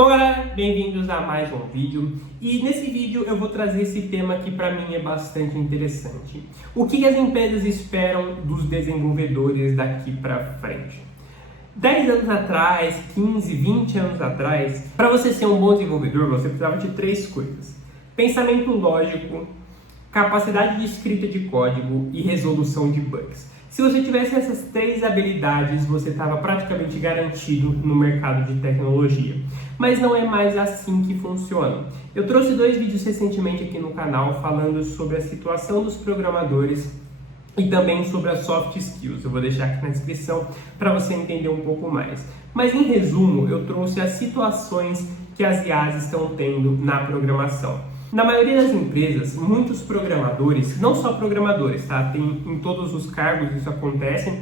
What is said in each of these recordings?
Bom galera, bem-vindos a mais um vídeo e nesse vídeo eu vou trazer esse tema que para mim é bastante interessante. O que as empresas esperam dos desenvolvedores daqui para frente? 10 anos atrás, 15, 20 anos atrás, para você ser um bom desenvolvedor você precisava de 3 coisas: pensamento lógico, capacidade de escrita de código e resolução de bugs. Se você tivesse essas 3 habilidades, você estava praticamente garantido no mercado de tecnologia. Mas não é mais assim que funciona. Eu trouxe 2 vídeos recentemente aqui no canal falando sobre a situação dos programadores e também sobre as soft skills. Eu vou deixar aqui na descrição para você entender um pouco mais. Mas em resumo, eu trouxe as situações que as IAs estão tendo na programação. Na maioria das empresas, muitos programadores, não só programadores, tá? Tem em todos os cargos isso acontece,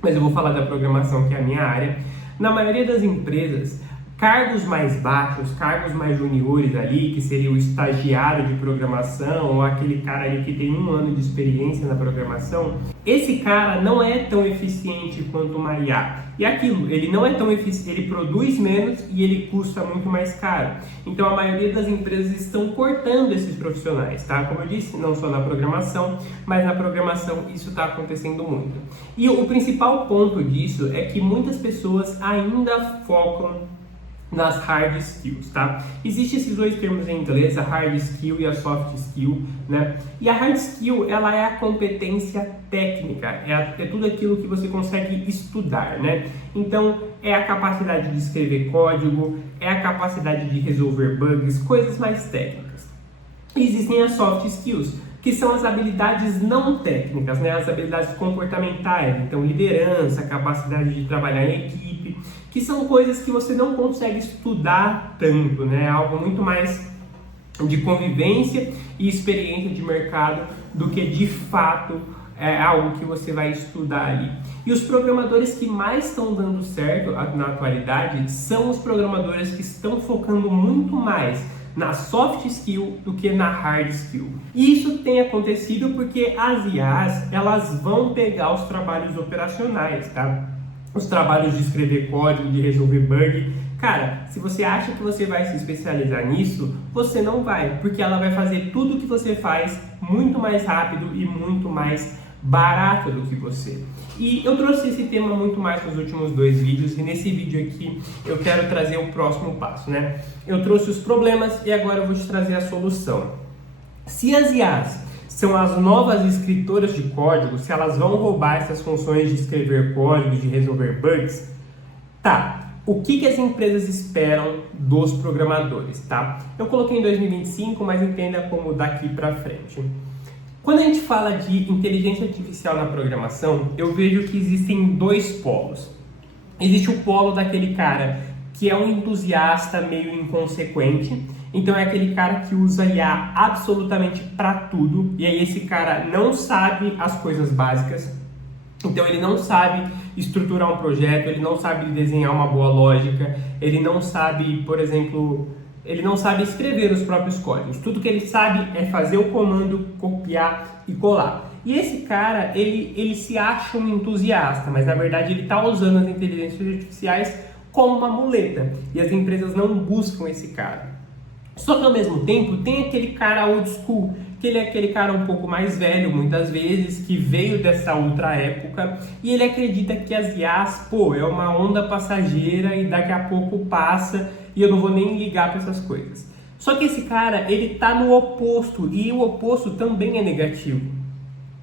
mas eu vou falar da programação, que é a minha área. Na maioria das empresas, cargos mais baixos, cargos mais juniores ali, que seria o estagiário de programação ou aquele cara ali que tem 1 ano de experiência na programação, esse cara não é tão eficiente quanto uma IA. E aquilo, ele não é tão eficiente, ele produz menos e ele custa muito mais caro. Então a maioria das empresas estão cortando esses profissionais, tá? Como eu disse, não só na programação, mas na programação isso está acontecendo muito. E o principal ponto disso é que muitas pessoas ainda focam nas hard skills, tá? Existem esses 2 termos em inglês, a hard skill e a soft skill, né? E a hard skill, ela é a competência técnica, é tudo aquilo que você consegue estudar, né? Então, é a capacidade de escrever código, é a capacidade de resolver bugs, coisas mais técnicas. E existem as soft skills, que são as habilidades não técnicas, né? As habilidades comportamentais, então liderança, capacidade de trabalhar em equipe, que são coisas que você não consegue estudar tanto, né? Algo muito mais de convivência e experiência de mercado do que de fato é algo que você vai estudar ali. E os programadores que mais estão dando certo na atualidade são os programadores que estão focando muito mais na soft skill do que na hard skill. E isso tem acontecido porque as IAs, elas vão pegar os trabalhos operacionais, tá? Os trabalhos de escrever código, de resolver bug. Cara, se você acha que você vai se especializar nisso, você não vai, porque ela vai fazer tudo o que você faz muito mais rápido e muito mais barato do que você. E eu trouxe esse tema muito mais nos últimos 2 vídeos e nesse vídeo aqui eu quero trazer o próximo passo, né? Eu trouxe os problemas e agora eu vou te trazer a solução. Se as IAs são as novas escritoras de código, se elas vão roubar essas funções de escrever código, de resolver bugs, tá, o que as empresas esperam dos programadores, tá? Eu coloquei em 2025, mas entenda como daqui para frente. Quando a gente fala de inteligência artificial na programação, eu vejo que existem 2 polos. Existe o polo daquele cara que é um entusiasta meio inconsequente, então é aquele cara que usa IA absolutamente para tudo, e aí esse cara não sabe as coisas básicas, então ele não sabe estruturar um projeto, ele não sabe desenhar uma boa lógica, ele não sabe, por exemplo, ele não sabe escrever os próprios códigos. Tudo que ele sabe é fazer o comando, copiar e colar. E esse cara, ele se acha um entusiasta, mas na verdade ele está usando as inteligências artificiais como uma muleta. E as empresas não buscam esse cara. Só que ao mesmo tempo tem aquele cara old school, que ele é aquele cara um pouco mais velho, muitas vezes, que veio dessa outra época e ele acredita que as IAs, é uma onda passageira e daqui a pouco passa e eu não vou nem ligar para essas coisas. Só que esse cara, ele tá no oposto e o oposto também é negativo.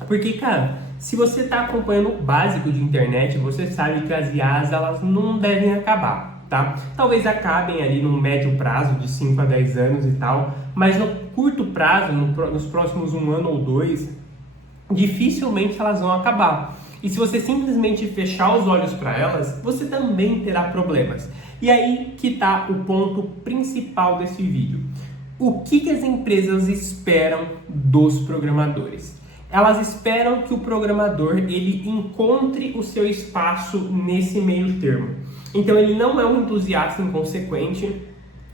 Porque, cara, se você tá acompanhando o básico de internet, você sabe que as IAs, elas não devem acabar. Tá? Talvez acabem ali no médio prazo de 5 a 10 anos e tal, mas no curto prazo, nos próximos 1 ano ou 2, dificilmente elas vão acabar. E se você simplesmente fechar os olhos para elas, você também terá problemas. E aí que está o ponto principal desse vídeo. O que as empresas esperam dos programadores? Elas esperam que o programador ele encontre o seu espaço nesse meio termo. Então ele não é um entusiasta inconsequente,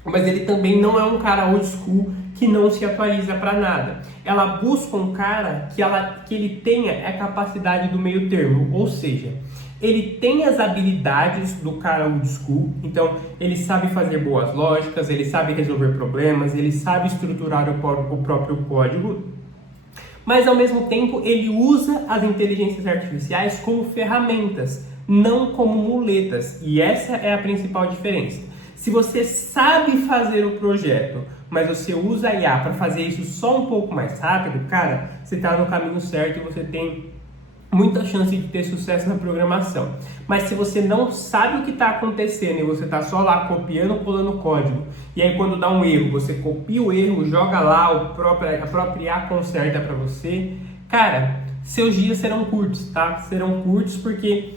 mas ele também não é um cara old school que não se atualiza para nada. Ela busca um cara que ele tenha a capacidade do meio termo, ou seja, ele tem as habilidades do cara old school, então ele sabe fazer boas lógicas, ele sabe resolver problemas, ele sabe estruturar o próprio código, mas ao mesmo tempo ele usa as inteligências artificiais como ferramentas, não como muletas, e essa é a principal diferença. Se você sabe fazer o projeto, mas você usa a IA para fazer isso só um pouco mais rápido, cara, você está no caminho certo e você tem muita chance de ter sucesso na programação. Mas se você não sabe o que está acontecendo e você está só lá copiando, colando código, e aí quando dá um erro, você copia o erro, joga lá, a própria IA conserta para você, cara, seus dias serão curtos, tá? Serão curtos porque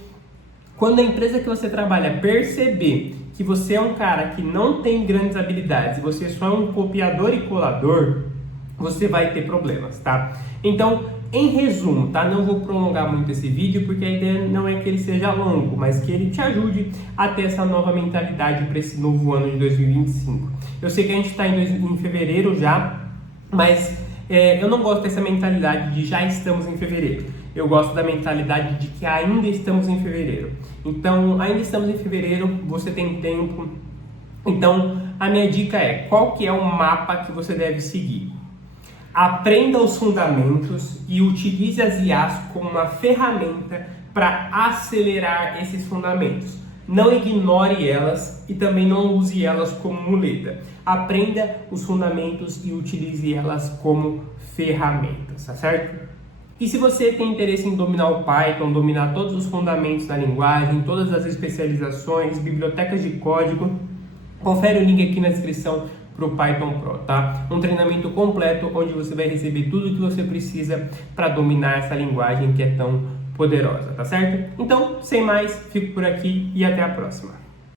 quando a empresa que você trabalha perceber que você é um cara que não tem grandes habilidades, você só é um copiador e colador, você vai ter problemas, tá? Então, em resumo, tá? Não vou prolongar muito esse vídeo porque a ideia não é que ele seja longo, mas que ele te ajude a ter essa nova mentalidade para esse novo ano de 2025. Eu sei que a gente está em fevereiro já, mas eu não gosto dessa mentalidade de já estamos em fevereiro. Eu gosto da mentalidade de que ainda estamos em fevereiro. Então, ainda estamos em fevereiro, você tem tempo. Então, a minha dica é, qual que é o mapa que você deve seguir? Aprenda os fundamentos e utilize as IAs como uma ferramenta para acelerar esses fundamentos. Não ignore elas e também não use elas como muleta. Aprenda os fundamentos e utilize elas como ferramentas, tá certo? E se você tem interesse em dominar o Python, dominar todos os fundamentos da linguagem, todas as especializações, bibliotecas de código, confere o link aqui na descrição para o Python Pro, tá? Um treinamento completo onde você vai receber tudo o que você precisa para dominar essa linguagem que é tão poderosa, tá certo? Então, sem mais, fico por aqui e até a próxima.